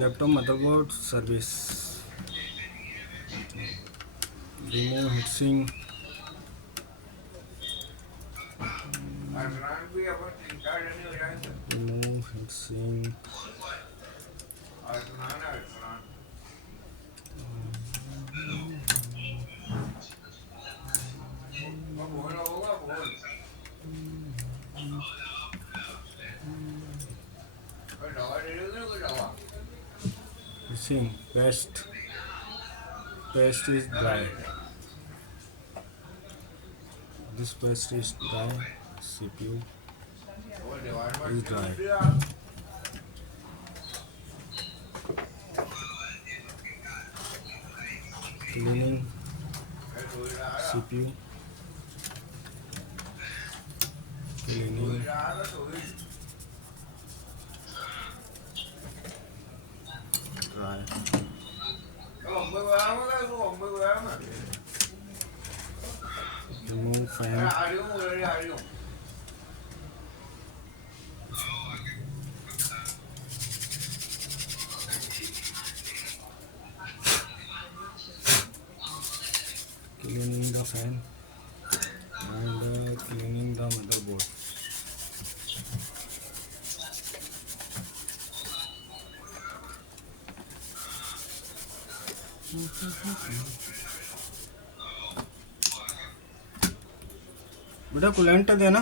Laptop motherboard service. Remove heatsink. Remove heatsink. Heatsink. Paste is dry. This paste is dry. CPU is dry. Cleaning CPU. Cleaning dry. Remove fan. Cleaning the fan and cleaning the motherboard. बेटा coolant देना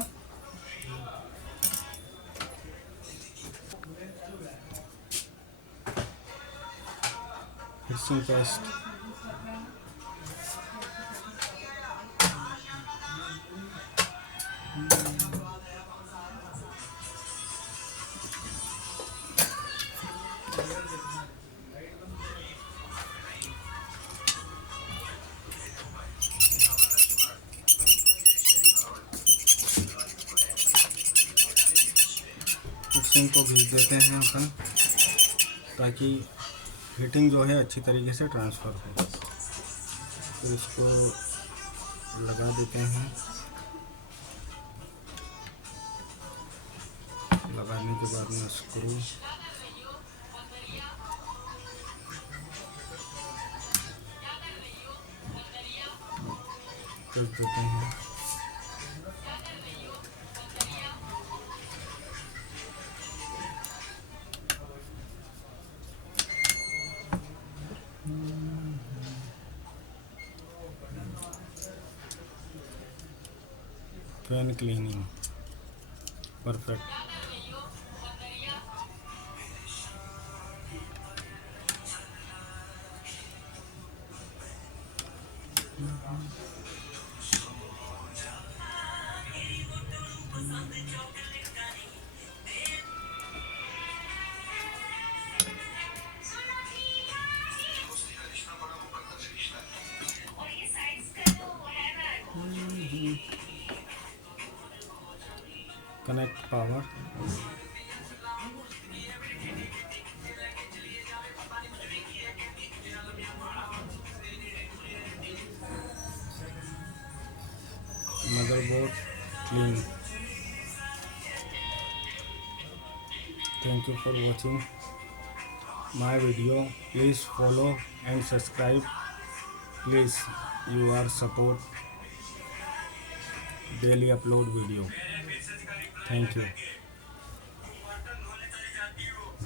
हिस्सिंग paste हिस्सिंग को घिस देते हैं अपन ताकि heating जो है अच्छी तरीके से ट्रांसफ़र हो। तो इसको लगा देते हैं। लगाने के बाद में स्क्रू कर देते हैं। Fan cleaning perfect. Connect power motherboard clean. Thank you for watching my video. Please follow and subscribe. Please your support daily upload video. Thank you.